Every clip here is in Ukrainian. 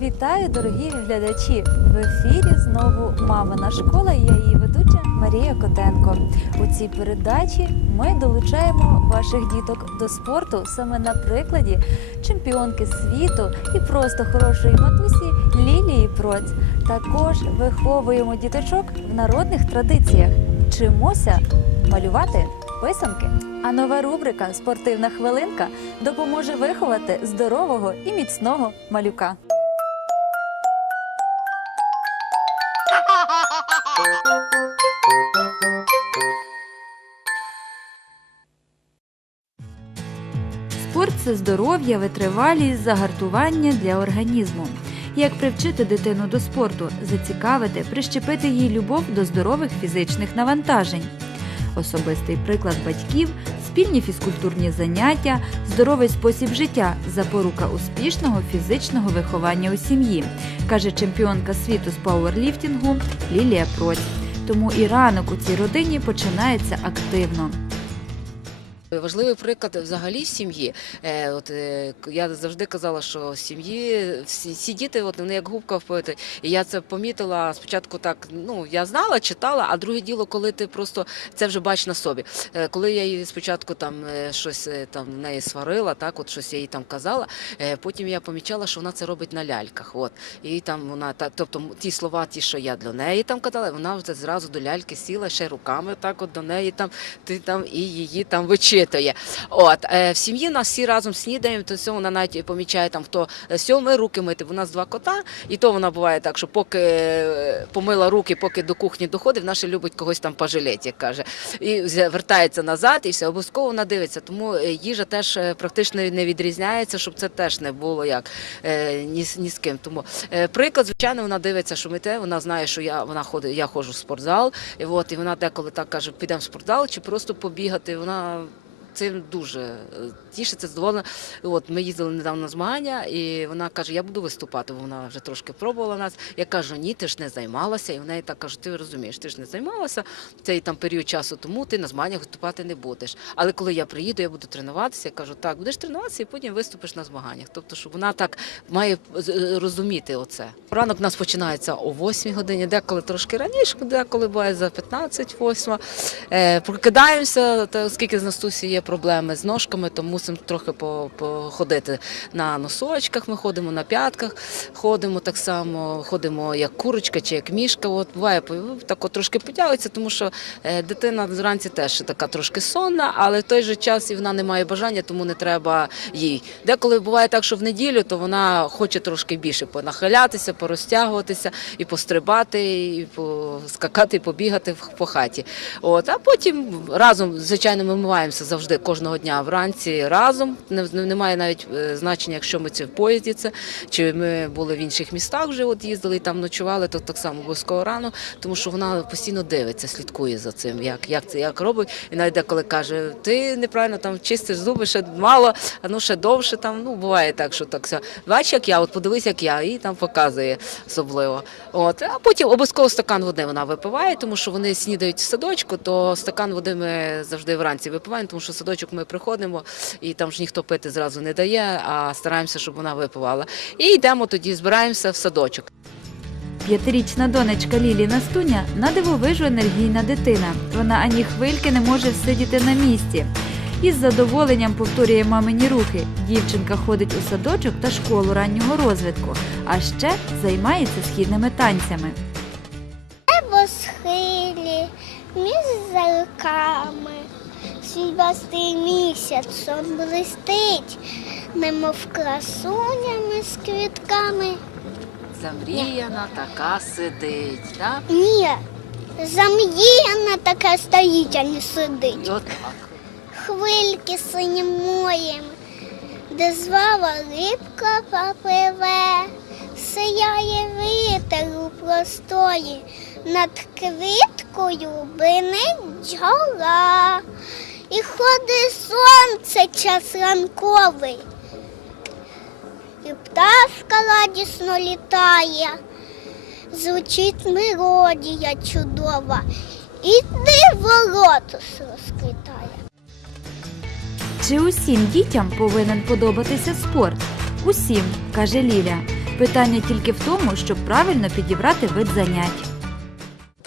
Вітаю, дорогі глядачі! В ефірі знову мамина школа. Я ведуча Марія Котенко. У цій передачі ми долучаємо ваших діток до спорту саме на прикладі чемпіонки світу і просто хорошої матусі Лілії Проць. Також виховуємо діточок в народних традиціях. Вчимося малювати писанки. А нова рубрика Спортивна хвилинка допоможе виховати здорового і міцного малюка. Це здоров'я, витривалість, загартування для організму. Як привчити дитину до спорту, зацікавити, прищепити їй любов до здорових фізичних навантажень. Особистий приклад батьків, спільні фізкультурні заняття, здоровий спосіб життя запорука успішного фізичного виховання у сім'ї, каже чемпіонка світу з пауерліфтингу Лілія Проць. Тому і ранок у цій родині починається активно. Важливий приклад взагалі в сім'ї. Е, от е, я завжди казала, що в сім'ї всі, всі діти, от вони як губка впити. І я це помітила спочатку. Так ну я знала, читала, а друге діло, коли ти просто це вже бачиш на собі. Е, коли я її спочатку там щось там в неї сварила, так от щось я їй там казала. Потім я помічала, що вона це робить на ляльках. От і там вона та, тобто ті слова, ті, що я для неї там казала, вона вже зразу до ляльки сіла ще руками, так от до неї там ти там і її там вичитує. От е, в сім'ї нас всі разом снідаємо, то все вона навіть помічає там, хто е, ми руки мити. У нас два кота, і то вона буває так, що поки е, помила руки, поки до кухні доходить, вона ще любить когось там пожаліти, як каже. І вертається назад, і все обов'язково вона дивиться. Тому їжа теж практично не відрізняється, щоб це теж не було як ні, ні з ким. Тому приклад, звичайно, вона дивиться, що ми те, вона знає, що я вона ходить, я ходжу в спортзал, і от і вона деколи так каже, підемо в спортзал чи просто побігати. Вона цим дуже е, тішиться, задоволена. От ми їздили недавно на змагання, і вона каже: Я буду виступати. бо Вона вже трошки пробувала нас. Я кажу, ні, ти ж не займалася. І в неї так каже, ти розумієш, ти ж не займалася цей там період часу, тому ти на змаганнях виступати не будеш. Але коли я приїду, я буду тренуватися. Я кажу, так, будеш тренуватися і потім виступиш на змаганнях. Тобто, щоб вона так має е, розуміти оце. Ранок у нас починається о 8 годині, деколи трошки раніше, деколи буває за 15 8 Е, Прокидаємося, оскільки з Настусі є проблеми з ножками, то мусимо трохи походити на носочках. Ми ходимо на п'ятках, ходимо так само, ходимо як курочка чи як мішка. От буває так от трошки потягується, тому що е, дитина зранці теж така трошки сонна, але в той же час і вона не має бажання, тому не треба їй. Деколи буває так, що в неділю то вона хоче трошки більше понахилятися, порозтягуватися і пострибати, і поскакати, і побігати по хаті. От, а потім разом, звичайно, ми вмиваємося завжди кожного дня вранці разом. Немає навіть е, значення, якщо ми це в поїзді, це чи ми були в інших містах, вже от їздили і там ночували, то так само обов'язково рано, тому що вона постійно дивиться, слідкує за цим, як, як це як робить. І навіть деколи каже, ти неправильно там чистиш зуби, ще мало, а ну ще довше там. Ну буває так, що так все. Бач, як я, от подивись, як я, і там показує особливо. От а потім обов'язково стакан води вона випиває, тому що вони снідають в садочку, то стакан води ми завжди вранці випиваємо, тому що садочок ми приходимо і там ж ніхто пити зразу не дає, а стараємося, щоб вона випивала. І йдемо тоді, збираємося в садочок. П'ятирічна донечка Лілі Настуня надивовижу енергійна дитина. Вона ані хвильки не може всидіти на місці. Із задоволенням повторює мамині рухи. Дівчинка ходить у садочок та школу раннього розвитку, а ще займається східними танцями. Срібастий місяць сон блистить, немов красунями з квітками. Замріяна така сидить. Так? Ні, зам'єна така стоїть, а не сидить. Отак. Хвильки синім моєм, де звала рибка попливе, сияє вітер у простої, над квіткою бинить бджола. І ходить сонце час ранковий. І пташка радісно літає, звучить мелодія чудова, і диво лотос розквітає. Чи усім дітям повинен подобатися спорт? Усім, каже Ліля. Питання тільки в тому, щоб правильно підібрати вид занять.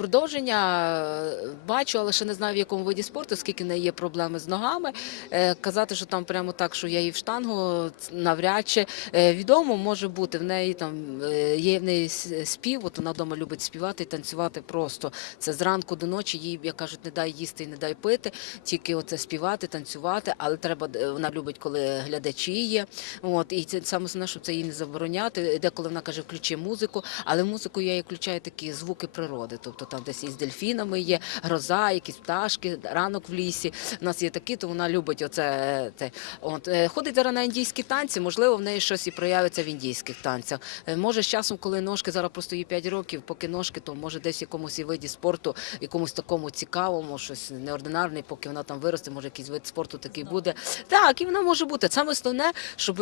Продовження бачу, але ще не знаю в якому виді спорту, оскільки в неї є проблеми з ногами. Е, Казати, що там прямо так, що я її в штангу навряд чи Е, відомо може бути. В неї там е, є в неї спів. От вона вдома любить співати і танцювати просто. Це зранку до ночі. Їй як кажуть, не дай їсти і не дай пити. Тільки оце співати, танцювати. Але треба вона любить, коли глядачі є. От і це саме основне, щоб це їй не забороняти. Деколи вона каже, включи музику, але музику я їй включаю такі звуки природи. Тобто там десь із дельфінами є, гроза, якісь пташки, ранок в лісі. У нас є такі, то вона любить оце. Це. От е, ходить зараз на індійські танці, можливо, в неї щось і проявиться в індійських танцях. Е, Може, з часом, коли ножки зараз просто їй 5 років, поки ножки, то може десь якомусь і виді спорту, якомусь такому цікавому, щось неординарне, поки вона там виросте, може якийсь вид спорту такий буде. Так, і вона може бути. Саме основне, щоб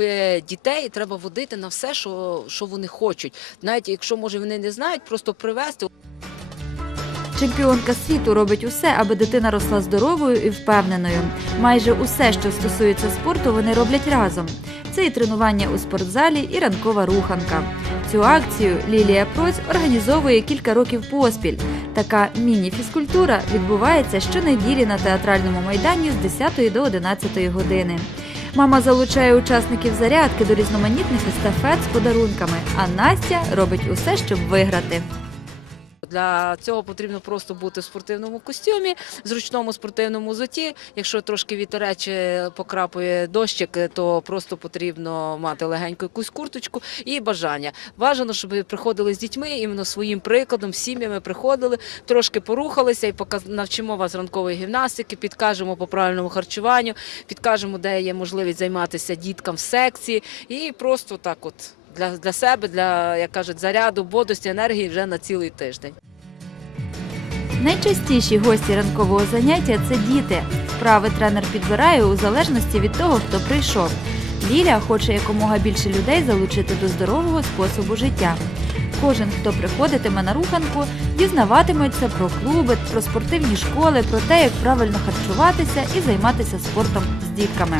дітей треба водити на все, що, що вони хочуть. Навіть якщо може вони не знають, просто привести. Чемпіонка світу робить усе, аби дитина росла здоровою і впевненою. Майже усе, що стосується спорту, вони роблять разом. Це і тренування у спортзалі, і ранкова руханка. Цю акцію Лілія Проць організовує кілька років поспіль. Така міні-фізкультура відбувається щонеділі на театральному майдані з 10 до 11 години. Мама залучає учасників зарядки до різноманітних естафет з подарунками, а Настя робить усе, щоб виграти. Для цього потрібно просто бути в спортивному костюмі, зручному спортивному зуті. Якщо трошки вітереч покрапує дощик, то просто потрібно мати легеньку якусь курточку і бажання. Бажано, щоб приходили з дітьми, іменно своїм прикладом, сім'ями приходили, трошки порухалися і навчимо вас ранкової гімнастики, підкажемо по правильному харчуванню, підкажемо, де є можливість займатися діткам в секції, і просто так, от для, для себе, для як кажуть, заряду, бодості, енергії вже на цілий тиждень. Найчастіші гості ранкового заняття це діти. Вправи тренер підбирає у залежності від того, хто прийшов. Ліля хоче якомога більше людей залучити до здорового способу життя. Кожен, хто приходитиме на руханку, дізнаватиметься про клуби, про спортивні школи, про те, як правильно харчуватися і займатися спортом з дітками.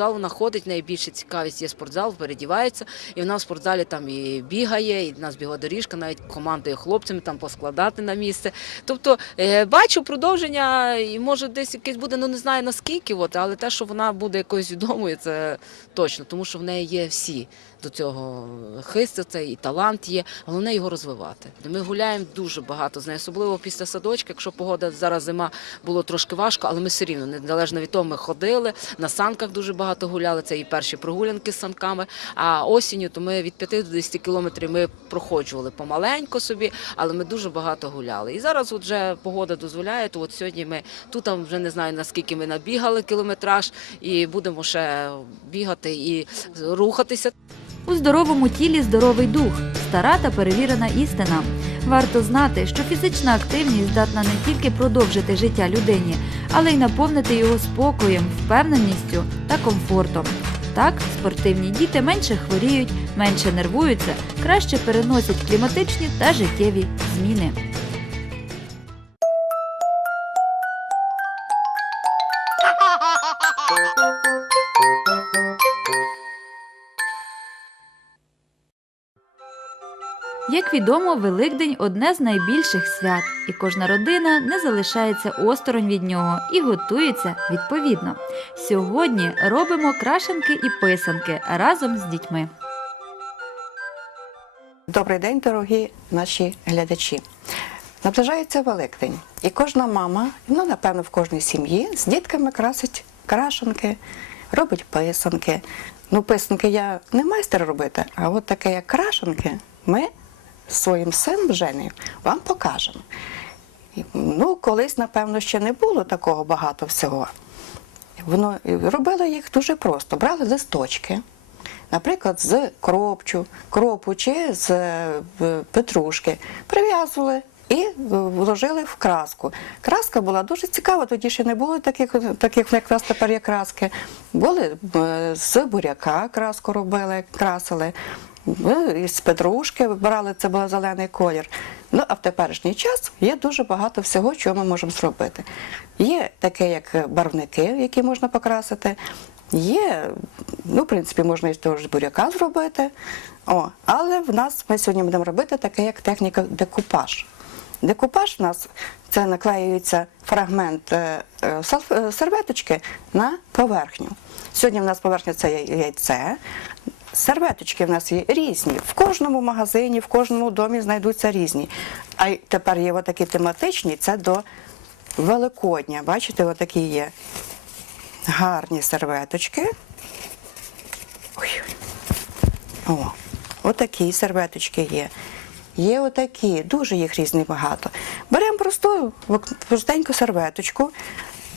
Спортзал вона ходить, найбільше цікавість є спортзал, передівається, і вона в спортзалі там і бігає, і в нас бігодоріжка, навіть командує хлопцями там поскладати на місце. Тобто е, бачу продовження, і може десь якесь буде, ну не знаю наскільки, от, але те, що вона буде якоюсь відомою, це точно, тому що в неї є всі до цього хист, це і талант є. Головне його розвивати. Ми гуляємо дуже багато з нею, особливо після садочка. Якщо погода зараз зима було трошки важко, але ми все рівно незалежно від того, ми ходили на санках дуже багато гуляли. Це і перші прогулянки з санками. А осінню то ми від 5 до 10 кілометрів ми проходжували помаленько собі, але ми дуже багато гуляли. І зараз, от вже погода дозволяє, то от сьогодні ми тут там вже не знаю наскільки ми набігали кілометраж, і будемо ще бігати і рухатися. У здоровому тілі здоровий дух, стара та перевірена істина. Варто знати, що фізична активність здатна не тільки продовжити життя людині, але й наповнити його спокоєм, впевненістю та комфортом. Так, спортивні діти менше хворіють, менше нервуються, краще переносять кліматичні та життєві зміни. Відомо, Великдень одне з найбільших свят, і кожна родина не залишається осторонь від нього і готується відповідно. Сьогодні робимо крашенки і писанки разом з дітьми. Добрий день, дорогі наші глядачі. Наближається Великдень, і кожна мама, ну напевно, в кожній сім'ї з дітками красить крашенки, робить писанки. Ну, писанки я не майстер робити, а от таке, як крашенки, ми своїм сином Женею вам покажемо. Ну, колись, напевно, ще не було такого багато всього. Воно робили їх дуже просто. Брали листочки, наприклад, з кропчу, кропу чи з е, петрушки, прив'язували. І вложили в краску. Краска була дуже цікава, тоді ще не було таких, таких як нас тепер є краски. Були е, з буряка краску робили, красили, е, з петрушки брали, це був зелений колір. Ну, а в теперішній час є дуже багато всього, що ми можемо зробити. Є таке, як барвники, які можна покрасити. Є, ну, в принципі, можна і з того ж буряка зробити. О, але в нас ми сьогодні будемо робити таке, як техніка декупаж. Декупаж у нас це наклеюється фрагмент е, е, е, серветочки на поверхню. Сьогодні в нас поверхня це яйце. Серветочки в нас є різні. В кожному магазині, в кожному домі знайдуться різні. А тепер є отакі тематичні, це до Великодня. Бачите, отакі є гарні серветочки. Ой. О, отакі серветочки є. Є отакі, дуже їх різних багато. Беремо просту, вок- простеньку серветочку.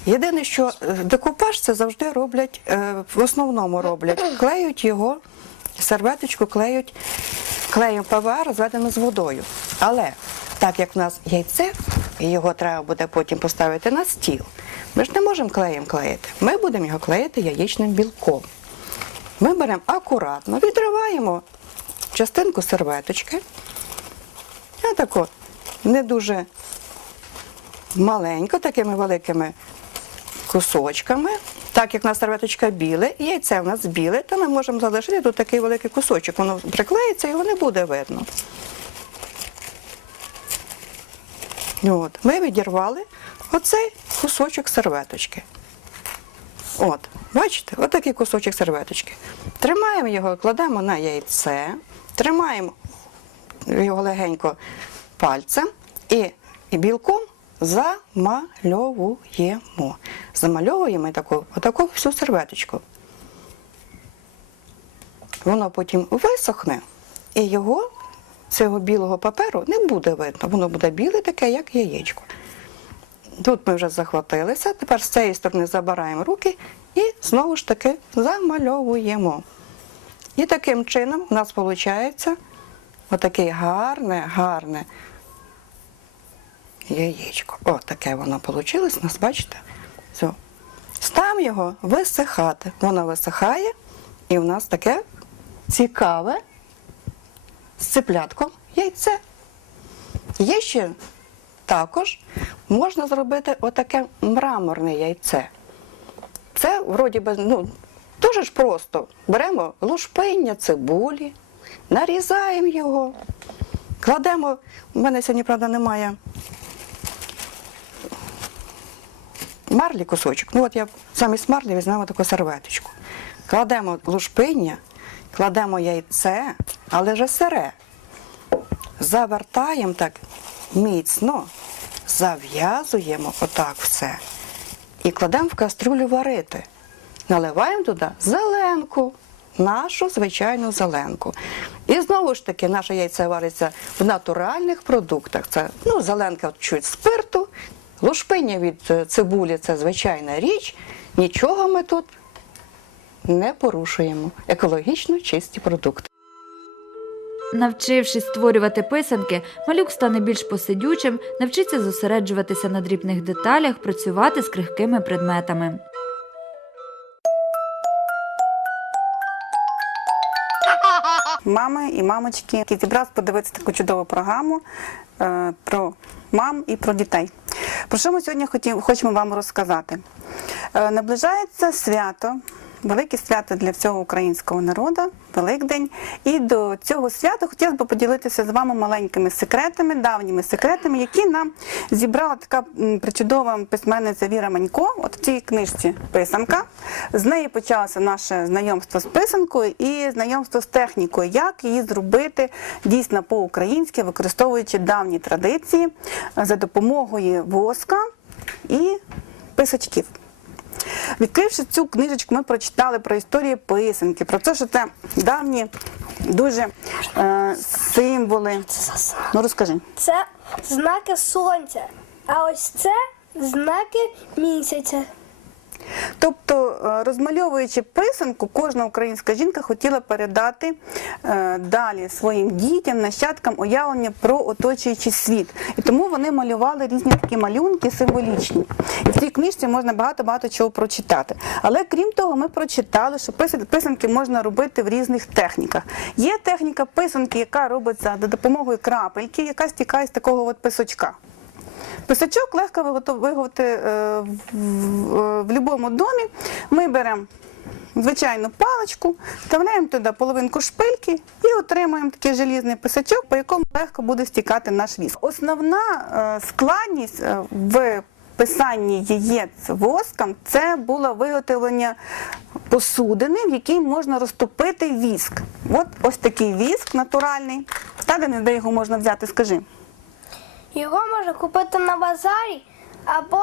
Єдине, що е, декупаж це завжди роблять, е, в основному роблять, клеють його, серветочку клеють клеєм ПВА розведено з водою. Але так як в нас яйце, і його треба буде потім поставити на стіл, ми ж не можемо клеєм клеїти. Ми будемо його клеїти яєчним білком. Ми беремо акуратно, відриваємо частинку серветочки. Я тако не дуже маленько, такими великими кусочками. Так як у нас серветочка біле, і яйце в нас біле, то ми можемо залишити тут такий великий кусочок. Воно приклеїться, його не буде видно. От. Ми відірвали оцей кусочок серветочки. От, бачите, отакий кусочок серветочки. Тримаємо його, кладемо на яйце, тримаємо його легенько пальцем і, і білком замальовуємо. Замальовуємо таку, отаку всю серветочку. Воно потім висохне, і його, цього білого паперу, не буде видно. Воно буде біле таке, як яєчко. Тут ми вже захватилися, тепер з цієї сторони забираємо руки і знову ж таки замальовуємо. І таким чином у нас виходить отаке гарне, гарне яєчко. О, таке воно вийшло у нас, бачите? Все. Став його висихати. Воно висихає, і у нас таке цікаве з циплятком яйце. Є ще також можна зробити отаке мраморне яйце. Це вроді би, ну, дуже ж просто. Беремо лушпиння цибулі, нарізаємо його, кладемо, в мене сьогодні, правда, немає марлі кусочок. Ну от я замість марлі візьмемо таку серветочку. Кладемо лушпиння, кладемо яйце, але вже сире. Завертаємо так міцно, зав'язуємо отак все. І кладемо в кастрюлю варити. Наливаємо туди зеленку, нашу звичайну зеленку. І знову ж таки, наше яйце вариться в натуральних продуктах. Це ну, зеленка чуть спирту, лушпиння від е, цибулі це звичайна річ. Нічого ми тут не порушуємо. Екологічно чисті продукти. Навчившись створювати писанки, малюк стане більш посидючим, навчиться зосереджуватися на дрібних деталях, працювати з крихкими предметами. мами і мамочки, які зібрались подивитися таку чудову програму е, про мам і про дітей. Про що ми сьогодні хочемо вам розказати? Е, наближається свято. Велике свято для всього українського народу, Великдень. І до цього свята хотілося б поділитися з вами маленькими секретами, давніми секретами, які нам зібрала така причудова письменниця Віра Манько. От в цій книжці писанка. З неї почалося наше знайомство з писанкою і знайомство з технікою, як її зробити дійсно по-українськи, використовуючи давні традиції за допомогою воска і писачків. Відкривши цю книжечку, ми прочитали про історію писанки, про те, що це давні дуже е, символи. Ну розкажи. Це знаки сонця, а ось це знаки місяця. Тобто, е, розмальовуючи писанку, кожна українська жінка хотіла передати е, далі своїм дітям, нащадкам уявлення про оточуючий світ. І тому вони малювали різні такі малюнки символічні. І в цій книжці можна багато-багато чого прочитати. Але крім того, ми прочитали, що писанки можна робити в різних техніках. Є техніка писанки, яка робиться за допомогою крапельки, яка стікає з такого от писочка. Писачок легко виготовити е, в, е, будь-якому домі. Ми беремо звичайну паличку, вставляємо туди половинку шпильки і отримуємо такий желізний писачок, по якому легко буде стікати наш віск. Основна е, складність в писанні яєць воском це було виготовлення посудини, в якій можна розтопити віск. От ось такий віск натуральний. Та де де його можна взяти, скажи. Його можна купити на базарі або,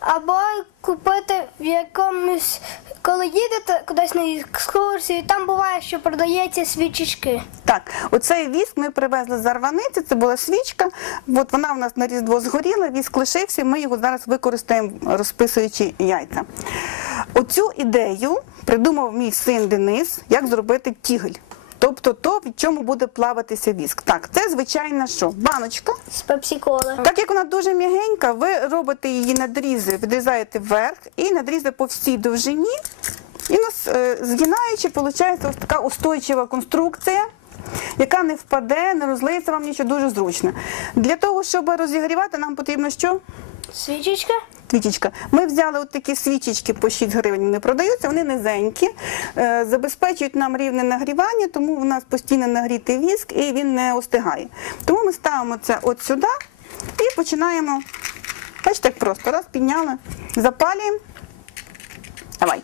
або купити в якомусь, коли їдете кудись на екскурсію, там буває, що продається свічечки. Так, оцей віск ми привезли з Арваниці, це була свічка. От вона в нас на різдво згоріла, віск лишився, ми його зараз використаємо, розписуючи яйця. Оцю ідею придумав мій син Денис, як зробити тігель. Тобто то, в чому буде плаватися віск. Так, це звичайна що? Баночка. З пепсі-коли. Так як вона дуже м'ягенька, ви робите її надрізи, відрізаєте вверх і надрізи по всій довжині. І нас е, згинаючи, виходить ось така устойчива конструкція, яка не впаде, не розлиється вам нічого дуже зручно. Для того, щоб розігрівати, нам потрібно що? Свічечка? Свічечка. Ми взяли от такі свічечки по 6 гривень. Вони продаються, вони низенькі, е, забезпечують нам рівне нагрівання, тому в нас постійно нагрітий віск і він не остигає. Тому ми ставимо це от сюди і починаємо. Бачите, як просто раз підняли, запалюємо. Давай.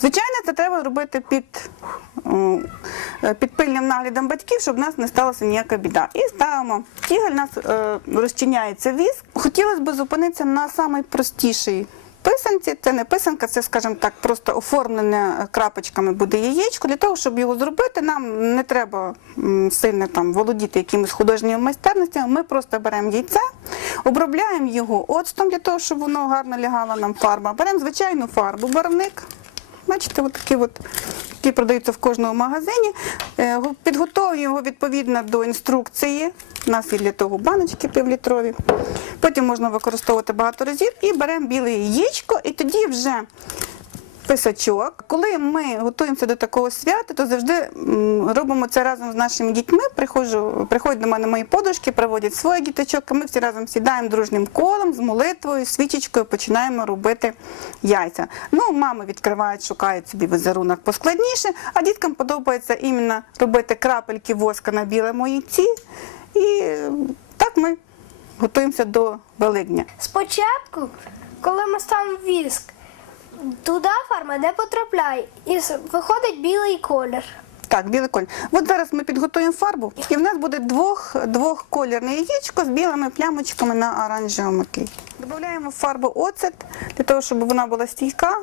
Звичайно, це треба робити під, е, під пильним наглядом батьків, щоб в нас не сталася ніяка біда. І ставимо тігель, у нас е, розчиняється віск. Хотілося б зупинитися на найпростішій писанці. Це не писанка, це, скажімо так, просто оформлене крапочками буде яєчко. Для того, щоб його зробити, нам не треба сильно там володіти якимись художніми майстерностями. Ми просто беремо яйце, обробляємо його оцтом для того, щоб воно гарно лягала нам фарба. Беремо звичайну фарбу, барвник. Бачите, от такі от, які продаються в кожному магазині. Е, Підготовлюємо його відповідно до інструкції. У нас є для того баночки півлітрові. Потім можна використовувати багато разів і беремо біле яєчко, і тоді вже писачок. Коли ми готуємося до такого свята, то завжди робимо це разом з нашими дітьми. Приходжу, приходять до мене мої подружки, проводять своїх діточок, а ми всі разом сідаємо дружнім колом з молитвою, свічечкою, починаємо робити яйця. Ну, мами відкривають, шукають собі візерунок поскладніше, а діткам подобається іменно робити крапельки воска на білому яйці. І так ми готуємося до Великдня. Спочатку, коли ми ставимо віск, туди фарма не потрапляє і виходить білий колір. Так, білий колір. От зараз ми підготуємо фарбу, і в нас буде двох, двохколірне яєчко з білими плямочками на оранжевому тлі. Додаємо фарбу оцет, для того, щоб вона була стійка.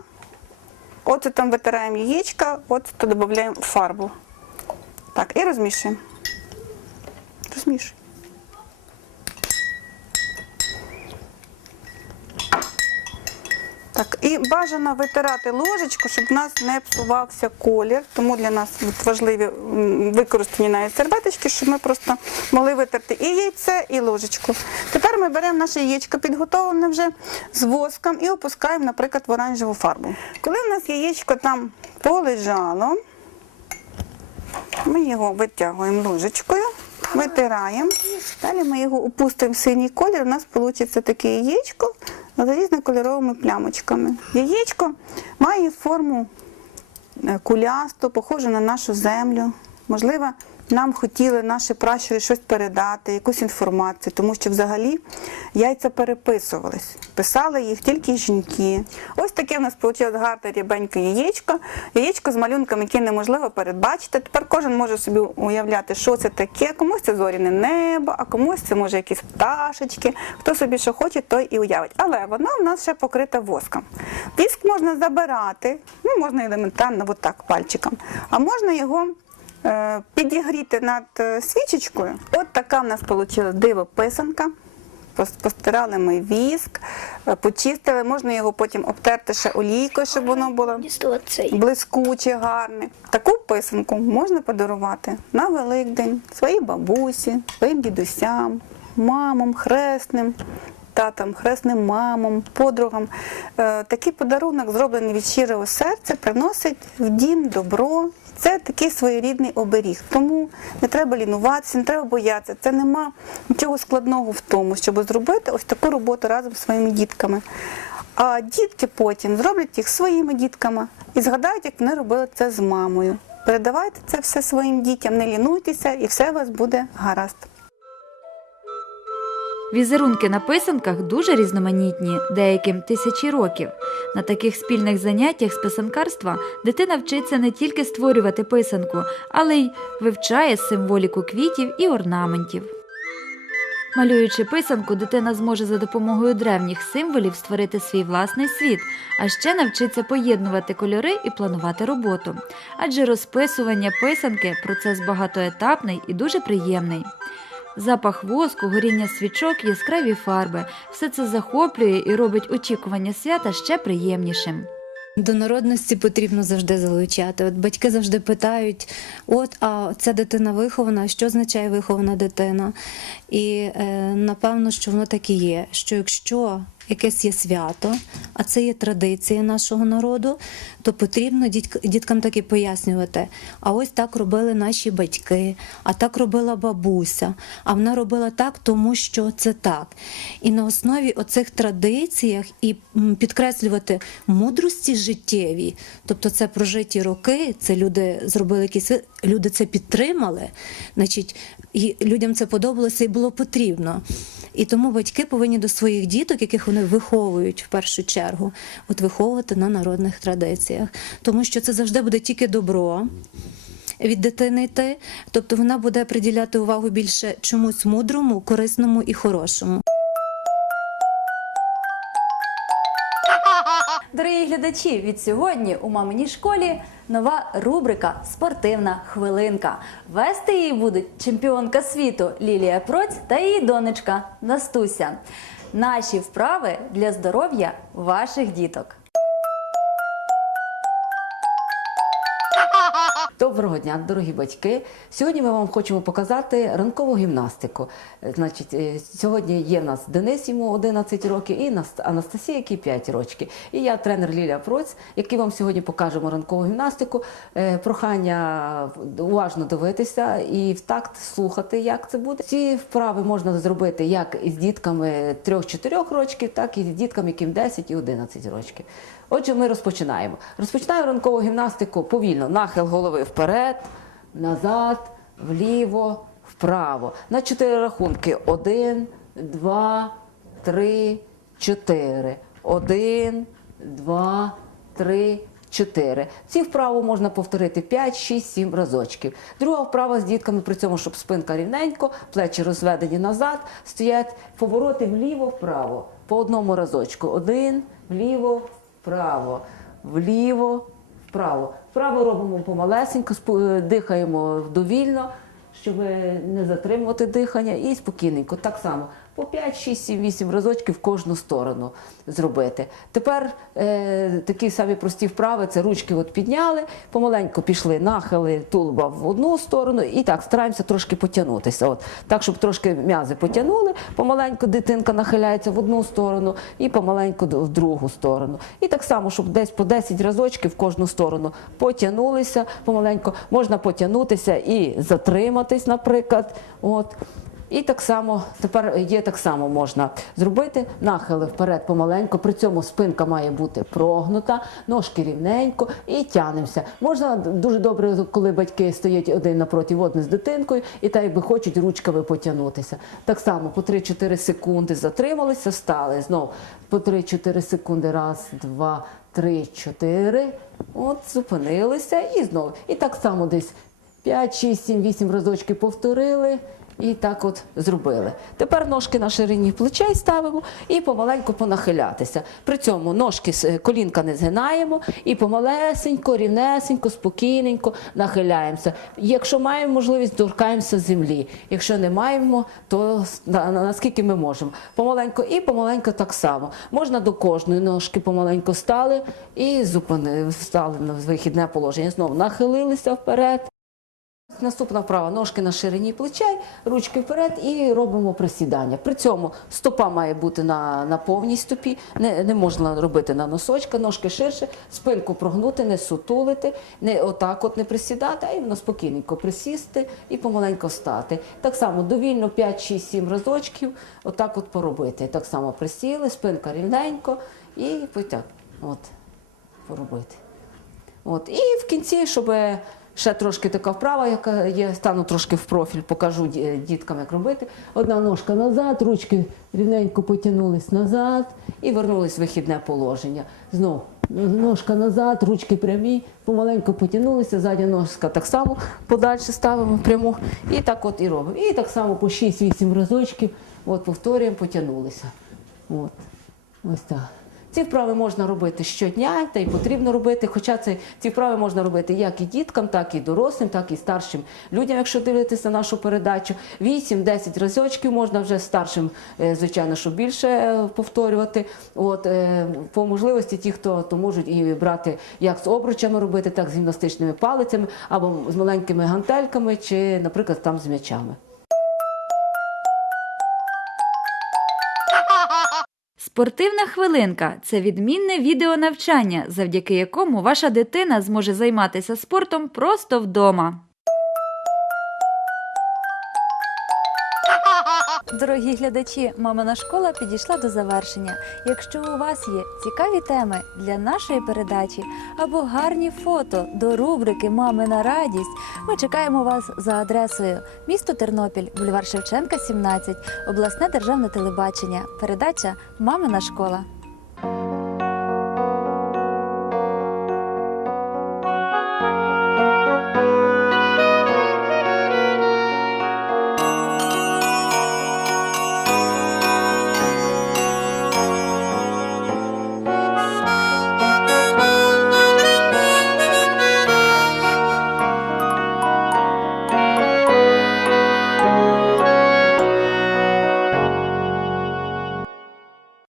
Оцетом витираємо яєчко, оцету додаємо фарбу. Так, і розмішуємо. Розмішуємо. Так, і бажано витирати ложечку, щоб в нас не псувався колір. Тому для нас важливі використані навіть серветочки, щоб ми просто могли витерти і яйце, і ложечку. Тепер ми беремо наше яєчко підготовлене вже з воском і опускаємо, наприклад, в оранжеву фарбу. Коли в нас яєчко там полежало, ми його витягуємо ложечкою, витираємо. Далі ми його опустимо в синій колір. У нас вийде таке яєчко з різнокольоровими плямочками. Яєчко має форму е, кулясту, похожу на нашу землю. Можливо, нам хотіли наші пращури щось передати, якусь інформацію, тому що взагалі яйця переписувались. Писали їх тільки жінки. Ось таке в нас вийшло гарне рябеньке яєчко. Яєчко з малюнками, які неможливо передбачити. Тепер кожен може собі уявляти, що це таке. Комусь це зоряне небо, а комусь це може якісь пташечки. Хто собі що хоче, той і уявить. Але вона в нас ще покрита воском. Віск можна забирати, ну можна елементарно, отак пальчиком, а можна його. Е, Підігріти над е, свічечкою. От така в нас вийшла диво писанка. Постирали ми віск, е, почистили, можна його потім обтерти ще олійкою, щоб воно було блискуче, гарне. Таку писанку можна подарувати на Великдень своїй бабусі, своїм дідусям, мамам, хресним. Татам, хресним мамам, подругам. Е, такий подарунок, зроблений від щирого серця, приносить в дім добро. Це такий своєрідний оберіг. Тому не треба лінуватися, не треба боятися. Це нема нічого складного в тому, щоб зробити ось таку роботу разом з своїми дітками. А дітки потім зроблять їх своїми дітками і згадають, як вони робили це з мамою. Передавайте це все своїм дітям, не лінуйтеся, і все у вас буде гаразд. Візерунки на писанках дуже різноманітні, деяким тисячі років. На таких спільних заняттях з писанкарства дитина вчиться не тільки створювати писанку, але й вивчає символіку квітів і орнаментів. Малюючи писанку, дитина зможе за допомогою древніх символів створити свій власний світ, а ще навчиться поєднувати кольори і планувати роботу. Адже розписування писанки процес багатоетапний і дуже приємний. Запах воску, горіння свічок, яскраві фарби все це захоплює і робить очікування свята ще приємнішим. До народності потрібно завжди залучати. От батьки завжди питають: от, а ця дитина вихована, що означає вихована дитина? І е, напевно, що воно так і є. Що якщо якесь є свято, а це є традиція нашого народу, то потрібно дітк- діткам так і пояснювати. А ось так робили наші батьки, а так робила бабуся, а вона робила так, тому що це так. І на основі оцих традиціях і підкреслювати мудрості життєві, тобто це прожиті роки, це люди зробили якісь люди це підтримали, значить, і людям це подобалося і було потрібно. І тому батьки повинні до своїх діток, яких вони виховують в першу чергу, от виховувати на народних традиціях, тому що це завжди буде тільки добро. Від дитини йти, тобто вона буде приділяти увагу більше чомусь мудрому, корисному і хорошому. Дорогі глядачі, від сьогодні у маминій школі нова рубрика Спортивна хвилинка. Вести її будуть чемпіонка світу Лілія Проць та її донечка Настуся. Наші вправи для здоров'я ваших діток. Доброго дня, дорогі батьки. Сьогодні ми вам хочемо показати ранкову гімнастику. Значить, е, сьогодні є в нас Денис, йому 11 років, і Наст- Анастасія, якій 5 років. І я тренер Лілія Проць, який вам сьогодні покажемо ранкову гімнастику. Е, Прохання уважно дивитися і в такт слухати, як це буде. Ці вправи можна зробити як із дітками 3-4 років, так і з дітками, яким 10 і 11 років. Отже, ми розпочинаємо. Розпочинаємо ранкову гімнастику повільно. Нахил голови вперед, назад, вліво, вправо. На чотири рахунки. Один, два, три, чотири. Один, два, три, чотири. Ці вправу можна повторити 5, 6, 7 разочків. Друга вправа з дітками при цьому, щоб спинка рівненько, плечі розведені назад, стоять повороти вліво, вправо. По одному разочку. Один, вліво, вправо, вліво, вправо. Вправо робимо помалесенько, е, дихаємо довільно, щоб не затримувати дихання, і спокійненько. Так само по 5, 6, 7, 8 разочків в кожну сторону зробити. Тепер е, такі самі прості вправи: це ручки от підняли, помаленько пішли, нахили тулуба в одну сторону, і так стараємося трошки потягнутися. От так, щоб трошки м'язи потягнули, помаленько дитинка нахиляється в одну сторону і помаленько в другу сторону. І так само, щоб десь по 10 разочків в кожну сторону потягнулися помаленько. Можна потягнутися і затриматись, наприклад. От. І так само тепер є так само можна зробити нахили вперед помаленьку. При цьому спинка має бути прогнута, ножки рівненько і тянемося. Можна дуже добре, коли батьки стоять один напроти одне з дитинкою, і так якби хочуть ручками потягнутися. Так само по 3-4 секунди затрималися, встали. Знов по 3-4 секунди. Раз, два, три, чотири. От зупинилися і знову. І так само десь 5, 6, 7, 8 разочки повторили. І так от зробили. Тепер ножки на ширині плечей ставимо і помаленьку понахилятися. При цьому ножки колінка не згинаємо і помалесенько, рівнесенько, спокійненько нахиляємося. Якщо маємо можливість, торкаємося землі. Якщо не маємо, то наскільки ми можемо. Помаленько і помаленько так само. Можна до кожної ножки помаленько стали і зупини, встали на вихідне положення. Знову нахилилися вперед. Наступна вправа ножки на ширині плечей, ручки вперед і робимо присідання. При цьому стопа має бути на, на повній стопі, не, не можна робити на носочка, ножки ширше, спинку прогнути, не сутулити, не отак от не присідати, а іменно спокійненько присісти і помаленько встати. Так само довільно 5, 6, 7 разочків, отак от поробити. Так само присіли, спинка рівненько і потяг. От, поробити. От. І в кінці, щоб ще трошки така вправа, яка є, стану трошки в профіль, покажу діткам, як робити. Одна ножка назад, ручки рівненько потягнулись назад і вернулись в вихідне положення. Знову ножка назад, ручки прямі, помаленьку потягнулися, задня ножка так само подальше ставимо пряму. І так от і робимо. І так само по 6-8 разочків. От повторюємо, потягнулися. От. Ось так. Ці вправи можна робити щодня, та й потрібно робити. Хоча це, ці вправи можна робити як і діткам, так і дорослим, так і старшим людям, якщо дивитися нашу передачу. 8-10 разочків можна вже старшим, е, звичайно, що більше е, повторювати. От, е, по можливості ті, хто то можуть і брати як з обручами робити, так з гімнастичними палицями, або з маленькими гантельками, чи, наприклад, там з м'ячами. Спортивна хвилинка це відмінне відеонавчання, завдяки якому ваша дитина зможе займатися спортом просто вдома. Дорогі глядачі, мамина школа підійшла до завершення. Якщо у вас є цікаві теми для нашої передачі або гарні фото до рубрики Мамина радість, ми чекаємо вас за адресою місто Тернопіль, бульвар Шевченка, 17, обласне державне телебачення. Передача Мамина школа.